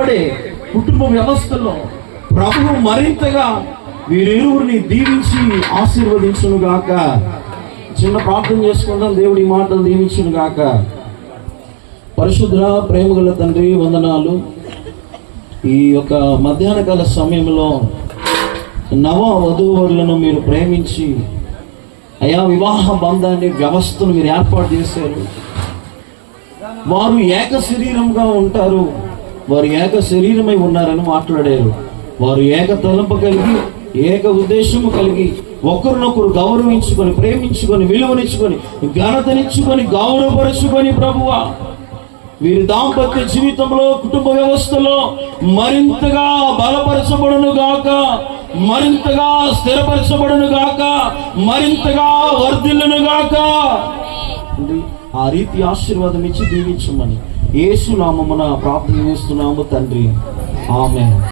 ఏర్పడే కుటుంబ వ్యవస్థలో ప్రభువు మరింతగా వీరిరువురిని దీవించి ఆశీర్వదించును గాక. చిన్న ప్రార్థన చేసుకుందాం. దేవుడి మాటలు దీవించును గాక. పరిశుద్ధ ప్రేమగల తండ్రి, వందనాలు. ఈ యొక్క మధ్యాహ్న కాల సమయంలో నవ వధూవరులను మీరు ప్రేమించి అయా వివాహ బంధాన్ని వ్యవస్థను మీరు ఏర్పాటు చేశారు. వారు ఏక శరీరంగా ఉంటారు, వారు ఏక శరీరమై ఉన్నారని మాట్లాడారు. వారు ఏక తలంపు కలిగి, ఏక ఉద్దేశము కలిగి, ఒకరినొకరు గౌరవించుకొని, ప్రేమించుకొని, విలువనిచ్చుకొని, ఘనతనిచ్చుకొని, గౌరవపరుచుకొని ప్రభువా వీరి దాంపత్య జీవితంలో, కుటుంబ వ్యవస్థలో మరింతగా బలపరచబడును గాక, మరింతగా స్థిరపరచబడును గాక, మరింతగా వర్ధిల్లును గాక. ఆ రీతి ఆశీర్వాదం ఇచ్చి దీవించమని యేసు నామమున ప్రార్థన చేస్తున్నాము తండ్రి. ఆమేన్.